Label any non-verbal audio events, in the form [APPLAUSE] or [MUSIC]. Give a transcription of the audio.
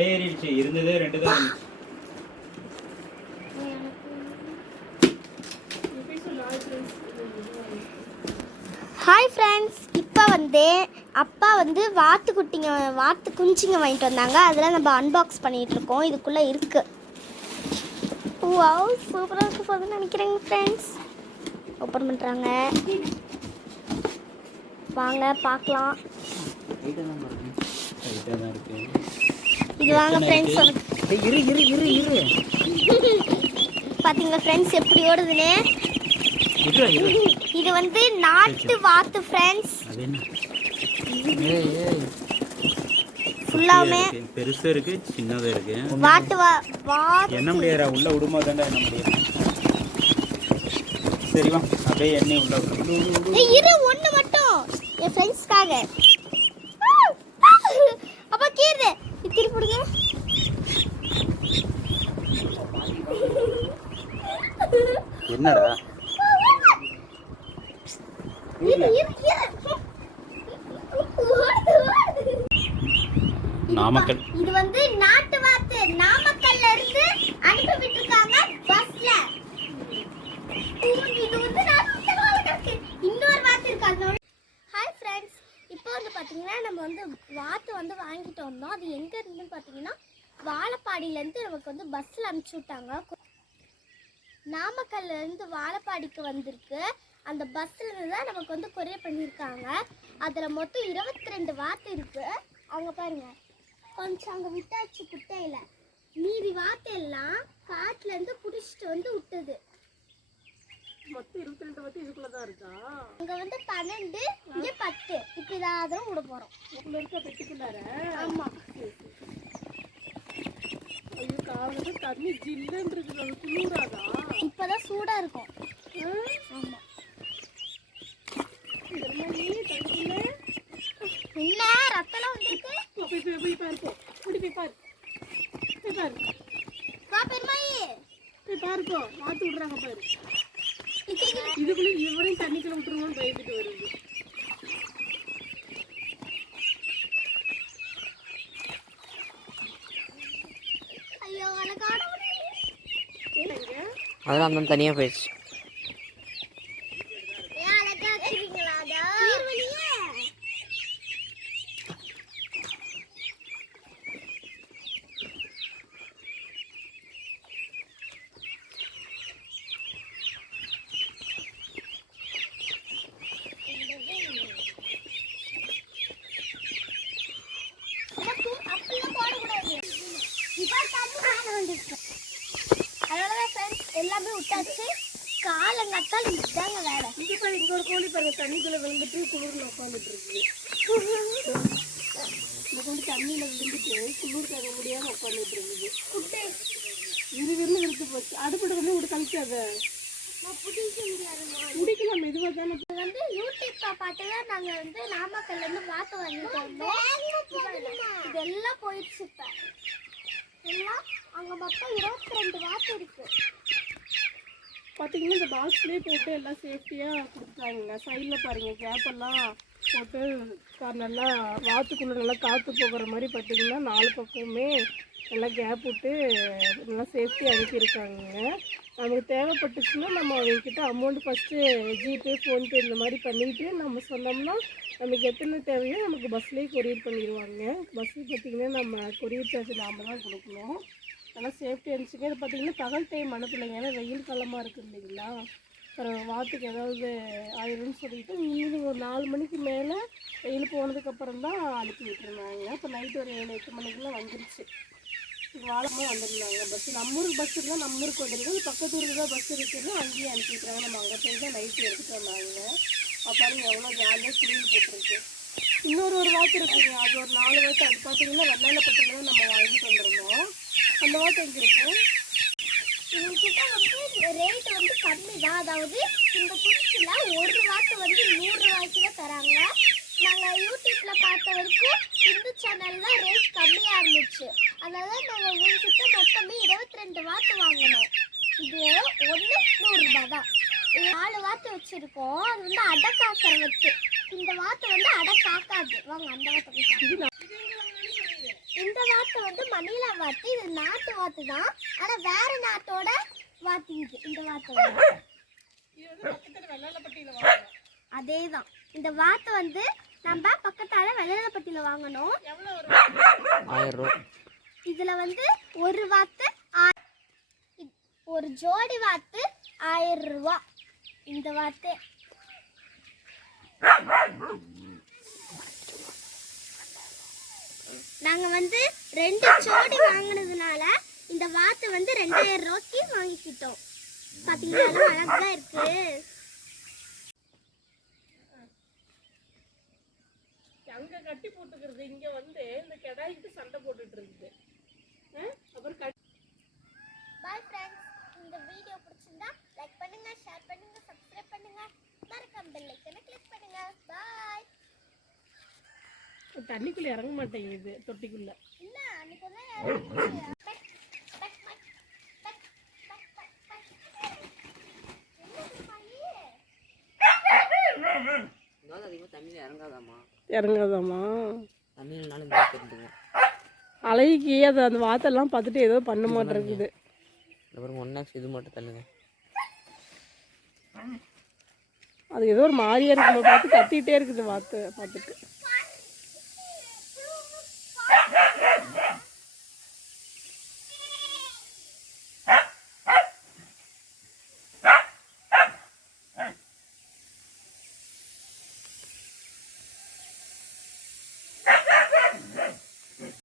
விலை ஏறிடுச்சு இருந்ததே ரெண்டு தான். ஹாய் ஃப்ரெண்ட்ஸ் இப்போ வந்து அப்பா வந்து வாத்து குட்டிங்க வாத்து குஞ்சுங்க வாங்கிட்டு வந்தாங்க. அதெல்லாம் நம்ம அன்பாக்ஸ் பண்ணிட்டு இருக்கோம். இதுக்குள்ளே இருக்கு. வாவ் சூப்பராக இருக்க போகுதுன்னு நினைக்கிறேங்க ஃப்ரெண்ட்ஸ் ஓப்பன் பண்ணுறாங்க வாங்க பார்க்கலாம். இது வாங்க ஃப்ரெண்ட்ஸ் இரு இரு இரு இரு. [LAUGHS] பார்த்தீங்களா ஃப்ரெண்ட்ஸ் எப்படி இரு [LAUGHS] இது வந்து நாட்டு வாத்து ஃப்ரெண்ட்ஸ் ஃபுல்லாமே. பெருசா இருக்கு சின்னதா இருக்கு. வாத்து வா வாத்து. என்ன முடியாதா உள்ள விடுமா தாண்டா என்ன முடியாது. சரி வா. அப்படியே எண்ணெய் உள்ள இரு ஒண்ணு மட்டும். என் ஃப்ரெண்ட்ஸ்க்காக [LAUGHS] அப்பா கீறுது இது திருப்பி கொடுங்க என்னடா. நாமக்கல். இது வந்து நாட்டு வாத்து நாமக்கல்ல இருந்து அனுப்பி விட்டுருக்காங்க பஸ்ல இது வந்து. இன்னொரு வாத்து இருக்கு அதோட ஹாய் ஃப்ரெண்ட்ஸ் இப்போ வந்து பார்த்தீங்கன்னா நம்ம வந்து வாத்து வந்து வாங்கிட்டு வந்தோம். அது எங்கே இருந்துன்னு பார்த்தீங்கன்னா வாழப்பாடியிலேருந்து நமக்கு வந்து பஸ்ஸில் அனுப்பிச்சி விட்டாங்க. நாமக்கல்ல இருந்து வாழப்பாடிக்கு வந்திருக்கு. அந்த பஸ்ஸில் தான் நமக்கு வந்து கொரியர் பண்ணியிருக்காங்க. அதில் மொத்தம் இருபத்தி ரெண்டு வாத்து இருக்கு. அவங்க பாருங்க. கொஞ்சம் அங்கே விட்டாச்சு குட்டையில். மீதி வாத்து எல்லாம் காட்டுல இருந்து பிடிச்சிட்டு வந்து விட்டது. மொத்தம் இருபத்தி ரெண்டு வாட்டி இதுக்குள்ள தான் இருக்கா? அங்கே வந்து பன்னெண்டு இங்கே பத்து. தான் விட போகிறோம் இதுக்குள்ள இருக்க பெட்டிக்குள்ளார? ஆமாம் ஐயோ காலையில தண்ணி ஜில்லுன்னு இருக்குது அது குளிராதா? இப்போ தான் சூடாக இருக்கும் ஆமாம் என்ன? ரத்தம்லாம் வந்துருக்கு? போய் போய் பாரு இப்படி போய் பாரு. போய் பாரு. வா பெருமாயி. போய் பாரு போ. மாத்து விடுறாங்க பாரு. இதுக்குள்ள இவரையும் தண்ணிக்குள்ள விட்டுருவோம்னு பயந்துட்டு வருது. அதெல்லாம் தான் தனியாக போயிடுச்சு ஏன் அழகா வச்சிருக்கீங்களா அதோ நீர்வழியே அப்படிலாம் போடக்கூடாது இப்போ தண்ணி மேலே வந்துருக்கு அதனாலதான் ஃப்ரெண்ட்ஸ் எல்லாமே விட்டாச்சு. காலங்கத்தால் இதுதாங்க வேலை. இங்க பாரு இங்க ஒரு கோழி பாருங்க. தண்ணிக்குள்ள விழுந்துட்டு குளிர்ல உட்காந்துட்டு இருக்கு. இந்த கோழி தண்ணியில விழுந்துட்டு குளிர் தர முடியாம உட்காந்துட்டு இருக்குது. குட்டை. விறுவிறுன்னு விழுந்து போச்சு. அடுப்பிட வந்து இப்படி கழிக்காத குடிக்கலாம் மெதுவாக தானே. வந்து யூடியூப்ல பார்த்து தான் நாங்கள் வந்து நாமக்கல்ல இருந்து வாத்து வாங்கிட்டு வந்தோம். இதெல்லாம் போயிடுச்சு இப்போ. எல்லாம் அங்கே மொத்தம் இருபத்தி ரெண்டு வாத்து இருக்கு. பார்த்தீங்கன்னா இந்த பாக்ஸ்லேயே போட்டு எல்லாம் சேஃப்டியாக கொடுத்துட்டாங்க சைடில் பாருங்கள் கேப்பெல்லாம் போட்டு கார் நல்லா வாத்துக்குள்ளே நல்லா காற்று போகிற மாதிரி பார்த்தீங்கன்னா நாலு பக்கமுமே நல்லா கேப் விட்டு நல்லா சேஃப்டியாக அனுப்பியிருக்காங்க நமக்கு தேவைப்பட்டுச்சுன்னா நம்ம அவங்கக்கிட்ட அமௌண்ட் ஃபஸ்ட்டு ஜிபே ஃபோன்பே இந்த மாதிரி பண்ணிவிட்டு நம்ம சொன்னோம்னா நமக்கு எத்தனை தேவையோ நமக்கு பஸ்லேயே கொரியர் பண்ணிடுவாங்க. பஸ்ஸில் பார்த்தீங்கன்னா நம்ம கொரியர் சார்ஜ் நாம் தான் கொடுக்கணும். நல்லா சேஃப்டியாக இருந்துச்சுங்க இது பார்த்தீங்கன்னா பகல் டைம் அனுப்பலைங்க ஏன்னா வெயில் காலமாக இருக்குது இல்லைங்களா? அப்புறம் வாத்துக்கு ஏதாவது ஆயிரும்னு சொல்லிட்டு ஈவினிங் ஒரு நாலு மணிக்கு மேலே வெயில் போனதுக்கப்புறம் தான் அனுப்பி விட்டுருந்தாங்க. இப்போ நைட் ஒரு ஏழு எட்டு மணிக்கெலாம் வந்துருச்சு. வாழமாக வந்திருந்தாங்க பஸ் நம்ம ஊருக்கு பஸ் இருந்தால் நம்ம ஊருக்கு வந்துருங்க பக்கத்து ஊருக்கு தான் பஸ் இருக்குன்னா அங்கேயே அனுப்பி விட்றாங்க நம்ம அங்கே போய் தான் நைட்டு எடுத்துகிட்டு வந்தாங்க. அப்போ பாருங்க எவ்வளோ ஜாலியாக கிளீன் போட்டுருக்கு. இன்னொரு ஒரு வாத்து இருக்குங்க. அது ஒரு நாலு வாத்து. அது பார்த்தீங்கன்னா வெள்ளாளப்பட்டியில் நம்ம வாங்கிட்டு வந்திருந்தோம். அந்த வாத்து எங்கே இருக்கும் வந்து ரேட் வந்து கம்மி தான் அதாவது இந்த குடிச்சில் ஒரு வாட்டு வந்து நூறு ரூபாய்க்கு தான் தராங்க நாங்கள் யூடியூப்ல பார்த்த வரைக்கும் இந்த சேனல்ல ரேட் கம்மியாக இருந்துச்சு. அதனால நாங்கள் இவங்ககிட்ட மொத்தமே இருபத்தி ரெண்டு வாட்டு வாங்கினோம். இது ஒன்று நூறுரூபா தான். நாலு வாத்து வச்சுருக்கோம். அது வந்து அடை காக்கிற வச்சு. இந்த வாத்து வந்து அடை காக்காது. வாங்க அந்த வாத்து இந்த வாத்து வந்து மணிலா வாத்து இது நாட்டு வாத்து தான். ஆனா வேற நாட்டோட வாத்து இது இந்த வாத்து அதே தான் இந்த வாத்து வந்து நம்ம பக்கத்தால வெள்ளப்பட்டியில வாங்கணும். இதுல வந்து ஒரு வாத்து ஒரு ஜோடி வாத்து ஆயிரம் ரூபா. இந்த வாத்து நாங்க வந்து ரெண்டு ஜோடி வாங்கினதுனால இந்த வாத்து வந்து ரெண்டாயிரம் ரூபாய்க்கு வாங்கிக்கிட்டோம். பாத்தீங்களா? அழகா இருக்கு. அங்கே கட்டி போட்டுக்கிறது இங்கே வந்து இந்த கிடாய்கிட்ட சண்டை போட்டுட்டு இருக்குது? அப்புறம் கட்டி பாய் ஃப்ரெண்ட்ஸ் இந்த வீடியோ பிடிச்சிருந்தா லைக் பண்ணுங்க ஷேர் பண்ணுங்க சப்ஸ்கிரைப் பண்ணுங்க. மறக்காம பெல் ஐக்கனை பாயி? இருந்தாலும் அதிகமாக தண்ணியில் இறங்காதாம்மா. இறங்காதாம்மா. அலைக்கு அது அந்த வாத்தெல்லாம் பார்த்துட்டு ஏதோ பண்ண மாட்டேங்குது அப்புறம் ஒன் இது மட்டும் தள்ளுங்க. அது ஏதோ ஒரு மாதிரியா இருக்கு நம்ம பார்த்து கத்திக்கிட்டே இருக்குது வாத்து பார்த்துட்டு.